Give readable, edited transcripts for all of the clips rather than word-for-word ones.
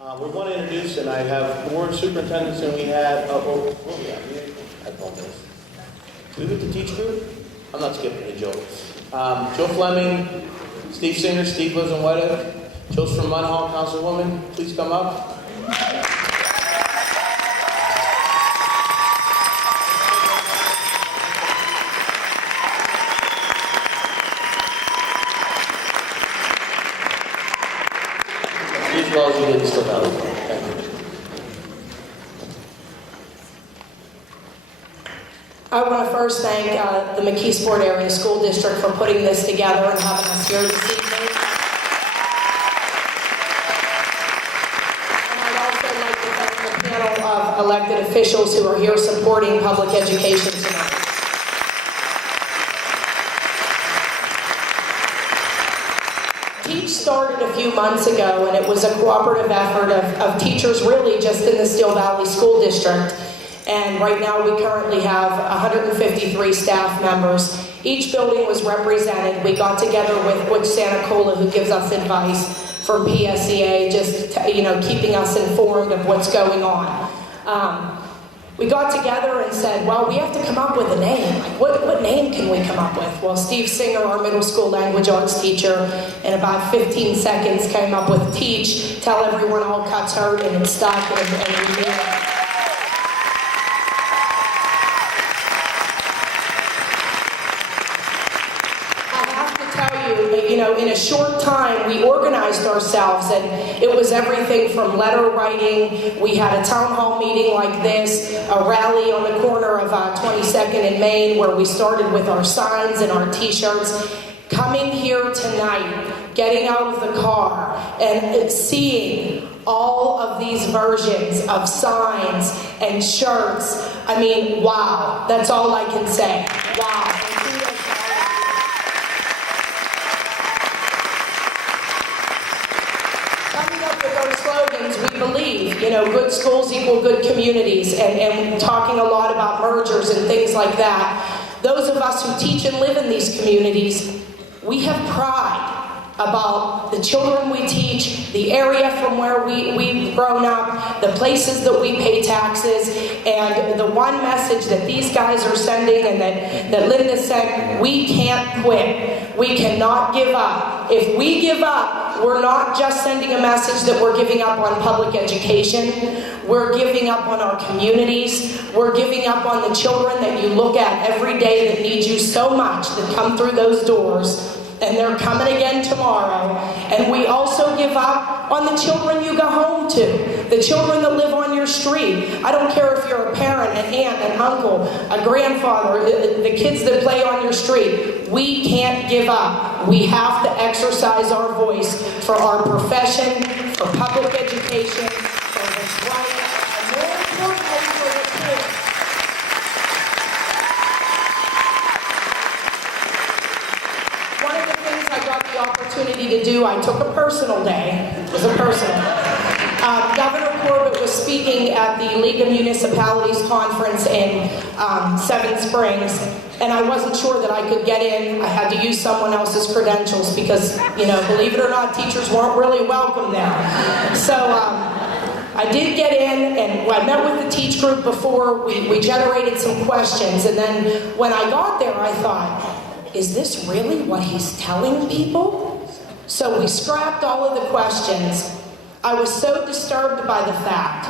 We want to introduce, and I have board superintendents, and we had, I apologize. We with the teach group? I'm not skipping it, Joe. Joe Fleming, Steve Singer, Steve lives in White Oak. Joe's from Mud Hall, Councilwoman, please come up. As well as you did still valid. Thank you. I want to first thank the McKeesport Area School District for putting this together and having us here this evening. And I'd also like to thank the panel of elected officials who are here supporting public education tonight. Teach started a few months ago, and it was a cooperative effort of teachers really just in the Steel Valley School District. And right now we currently have 153 staff members. Each building was represented. We got together with Butch Santacola, who gives us advice from PSEA, just keeping us informed of what's going on. We got together and said, well, we have to come up with a name. Like, what name can we come up with? Well, Steve Singer, our middle school language arts teacher, in about 15 seconds came up with teach, tell everyone all cuts hurt, and it stuck, and we did it. In a short time, we organized ourselves, and it was everything from letter writing. We had a town hall meeting like this, a rally on the corner of 22nd and Main, where we started with our signs and our t-shirts. Coming here tonight, getting out of the car, and seeing all of these versions of signs and shirts. I mean, wow, that's all I can say. Wow. We believe, good schools equal good communities, and talking a lot about mergers and things like that. Those of us who teach and live in these communities, we have pride about the children we teach, the area from where we've grown up, the places that we pay taxes, and the one message that these guys are sending and that Linda said, we can't quit. We cannot give up. If we give up, we're not just sending a message that we're giving up on public education. We're giving up on our communities. We're giving up on the children that you look at every day that need you so much, that come through those doors. And they're coming again tomorrow. And we also give up on the children you go home to, the children that live on your street. I don't care if you're a parent, an aunt, an uncle, a grandfather, the kids that play on your street. We can't give up. We have to exercise our voice for our profession, for public education, for what's right, and more importantly, for the kids. One of the things I got the opportunity to do, I took a personal day. It was a personal day. Governor Corbett was speaking at the League of Municipalities conference in Seven Springs, and I wasn't sure that I could get in. I had to use someone else's credentials because, believe it or not, teachers weren't really welcome there. So I did get in, and I met with the teach group before. We generated some questions, and then when I got there, I thought, is this really what he's telling people? So we scrapped all of the questions. I was so disturbed by the fact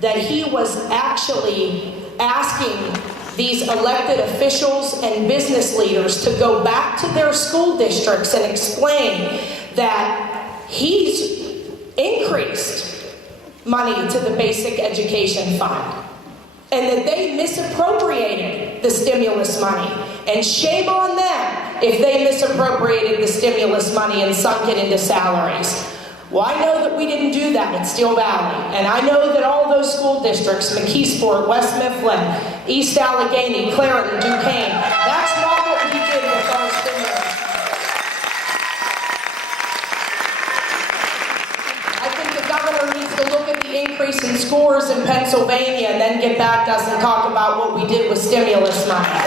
that he was actually asking these elected officials and business leaders to go back to their school districts and explain that he's increased money to the basic education fund and that they misappropriated the stimulus money. And shame on them if they misappropriated the stimulus money and sunk it into salaries. Well, I know that we didn't do that at Steel Valley, and I know that all those school districts, McKeesport, West Mifflin, East Allegheny, Clarendon, Duquesne, that's not what we did with our stimulus. I think the governor needs to look at the increase in scores in Pennsylvania and then get back to us and talk about what we did with stimulus money.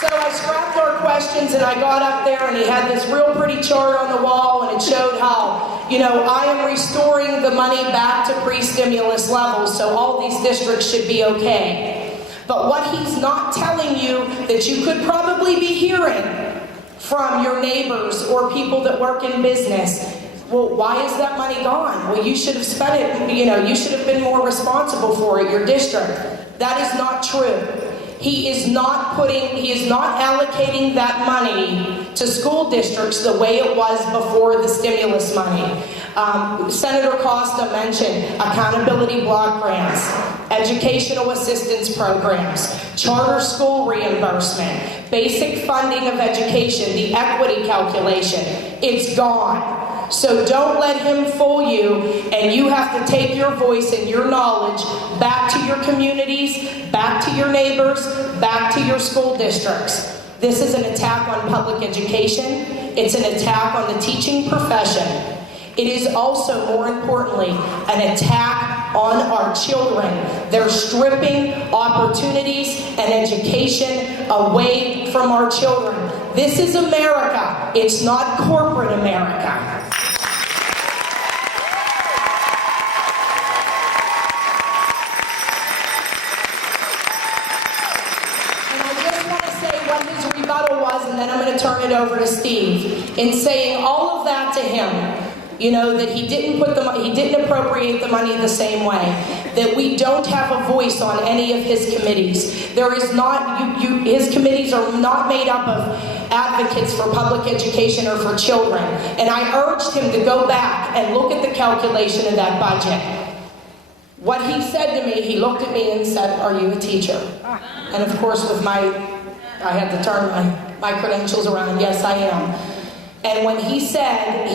So I scrapped our questions and I got up there and he had this real pretty chart on the wall, and it showed how, I am restoring the money back to pre-stimulus levels, so all these districts should be okay. But what he's not telling you that you could probably be hearing from your neighbors or people that work in business, well, why is that money gone? Well, you should have spent it, you should have been more responsible for it, your district. That is not true. He is not allocating that money to school districts the way it was before the stimulus money. Senator Costa mentioned accountability block grants, educational assistance programs, charter school reimbursement, basic funding of education, the equity calculation. It's gone. So don't let him fool you, and you have to take your voice and your knowledge back to your communities, back to your neighbors, back to your school districts. This is an attack on public education. It's an attack on the teaching profession. It is also, more importantly, an attack on our children. They're stripping opportunities and education away from our children. This is America. It's not corporate America. And then I'm going to turn it over to Steve. In saying all of that to him, that he didn't appropriate the money the same way, that we don't have a voice on any of his committees. There is not, his committees are not made up of advocates for public education or for children. And I urged him to go back and look at the calculation of that budget. What he said to me, he looked at me and said, "Are you a teacher?" And of course, I had to turn my credentials around. Yes, I am. And when he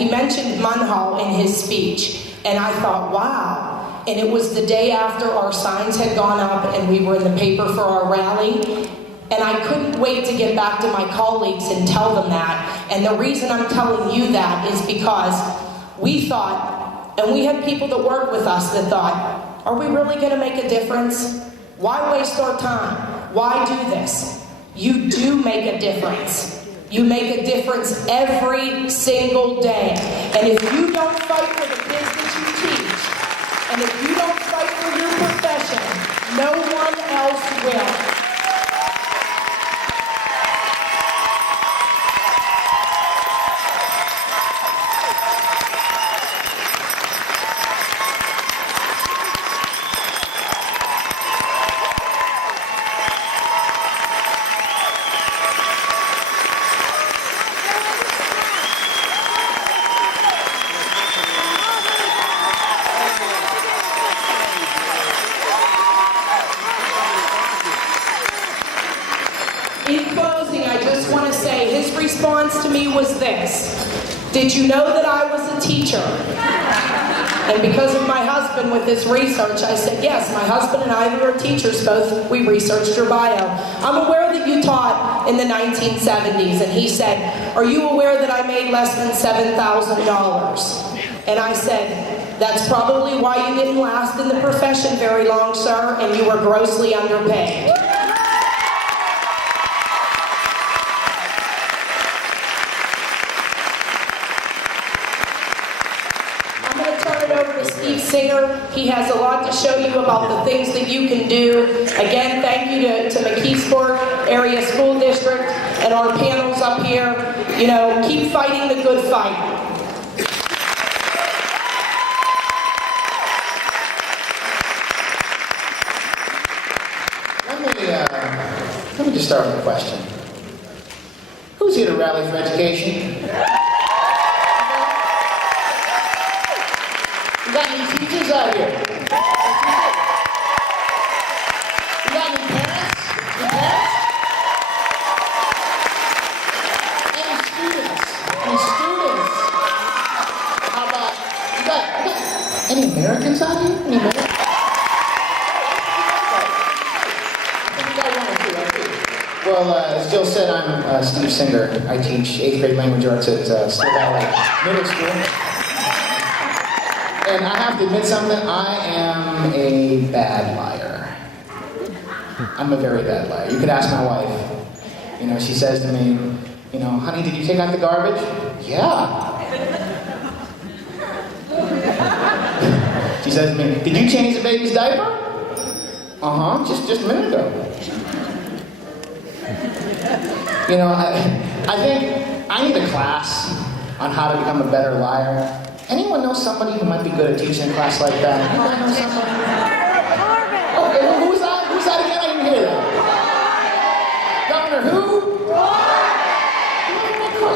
mentioned Munhall in his speech, and I thought, wow. And it was the day after our signs had gone up and we were in the paper for our rally. And I couldn't wait to get back to my colleagues and tell them that. And the reason I'm telling you that is because we thought, and we had people that worked with us that thought, are we really going to make a difference? Why waste our time? Why do this? You do make a difference. You make a difference every single day. And if you don't fight for the kids that you teach, and if you don't fight for your profession, no one else will. In closing, I just want to say his response to me was this: did you know that I was a teacher? And because of my husband with this research, I said, yes, my husband and I were teachers, both. We researched your bio. I'm aware that you taught in the 1970s. And he said, are you aware that I made less than $7,000? And I said, that's probably why you didn't last in the profession very long, sir, and you were grossly underpaid. Over to Steve Singer. He has a lot to show you about the things that you can do. Again, thank you to McKeesport Area School District and our panels up here. Keep fighting the good fight. Let me just start with a question. Who's here to rally for education? You got any teachers out here? You got any parents? Any parents? Any students? Any students? How about, you got any Americans out here? Any Americans? Well, as Jill said, I'm Steve Singer. I teach 8th grade language arts at Still Valley Middle School. And I have to admit something, I am a bad liar. I'm a very bad liar. You could ask my wife. She says to me, You know, honey, did you take out the garbage? Yeah. She says to me, did you change the baby's diaper? Uh-huh, just a minute ago. You know, I think I need a class on how to become a better liar. Anyone know somebody who might be good at teaching a class like that? Anyone know somebody? Okay, who's that? Who's that again? I didn't hear that. Governor who?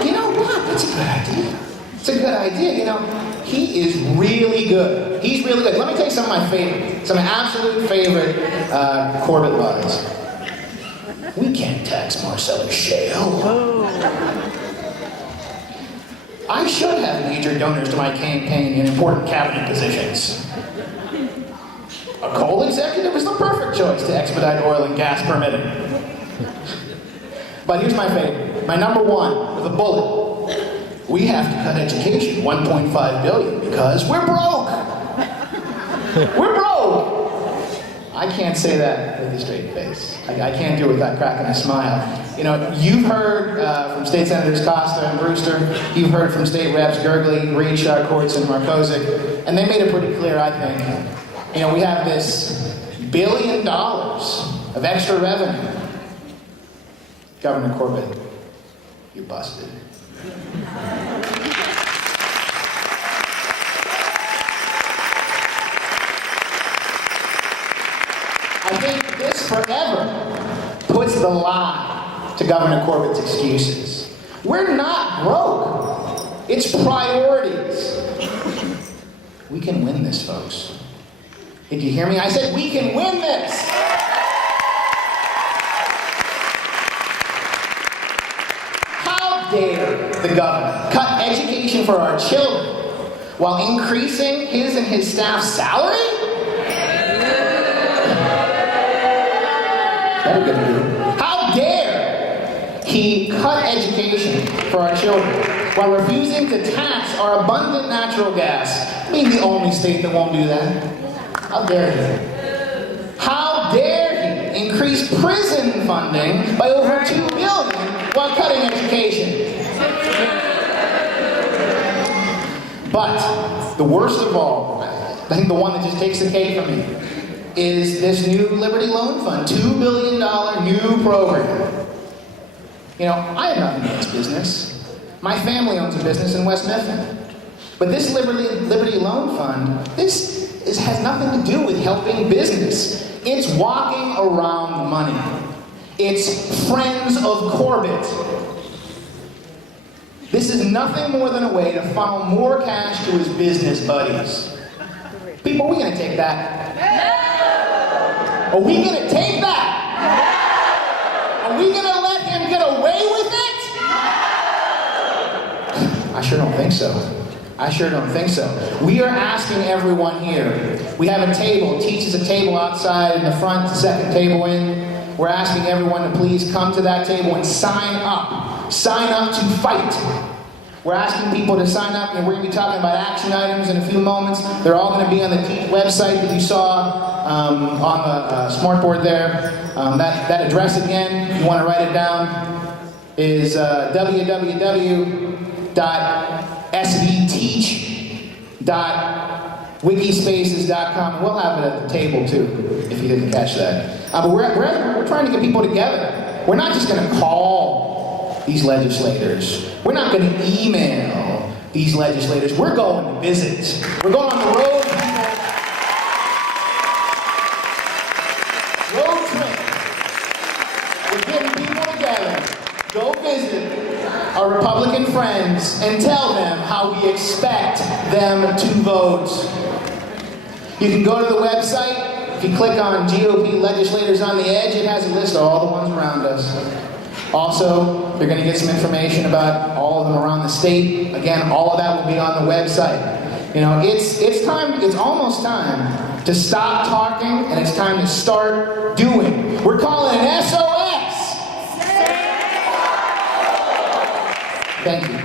You know what? That's a good idea. It's a good idea. You know, he is really good. He's really good. Let me tell you some of my favorite, some absolute favorite Corbett lines. We can't tax Marcellus Shale. I should have major donors to my campaign in important cabinet positions. A coal executive is the perfect choice to expedite oil and gas permitting. But here's my favorite. My number one, with a bullet. We have to cut education, $1.5 billion, because we're broke. We're broke. I can't say that with a straight face. I can't do it without cracking a smile. You know, you've heard from State Senators Costa and Brewster. You've heard from State Reps Gergely, Reed, Charcourts, and Markozik. And they made it pretty clear, I think. You know, we have this $1 billion of extra revenue. Governor Corbett, you're busted. I think this forever puts the lie to Governor Corbett's excuses. We're not broke. It's priorities. We can win this, folks. Did you hear me? I said we can win this. How dare the governor cut education for our children while increasing his and his staff's salary? How dare he cut education for our children while refusing to tax our abundant natural gas, being the only state that won't do that? How dare he? How dare he increase prison funding by over $2 billion while cutting education? But the worst of all, I think the one that just takes the cake for me, is this new Liberty Loan Fund, $2 billion new program. You know, I have nothing against business. My family owns a business in West Mifflin. But this Liberty Loan Fund, this has nothing to do with helping business. It's walking around money. It's Friends of Corbett. This is nothing more than a way to funnel more cash to his business buddies. People, are we going to take that? Are we going to take that? Are we going to let him get away with it? I sure don't think so. I sure don't think so. We are asking everyone here. We have a table. Teach is a table outside in the front, the second table in. We're asking everyone to please come to that table and sign up. Sign up to fight. We're asking people to sign up, and we're going to be talking about action items in a few moments. They're all going to be on the Teach website that you saw on the smart board there. That address again, if you want to write it down, is www.svteach.wikispaces.com. We'll have it at the table too, if you didn't catch that. But we're trying to get people together. We're not just going to call these legislators. We're not going to email these legislators. We're going to visit. We're going on the road. Road trip. We're getting people together. Go visit our Republican friends and tell them how we expect them to vote. You can go to the website. If you click on GOP Legislators on the Edge, it has a list of all the ones around us. Also, you're going to get some information about all of them around the state. Again, all of that will be on the website. You know, it's time, it's almost time to stop talking, and it's time to start doing. We're calling it SOS! Thank you.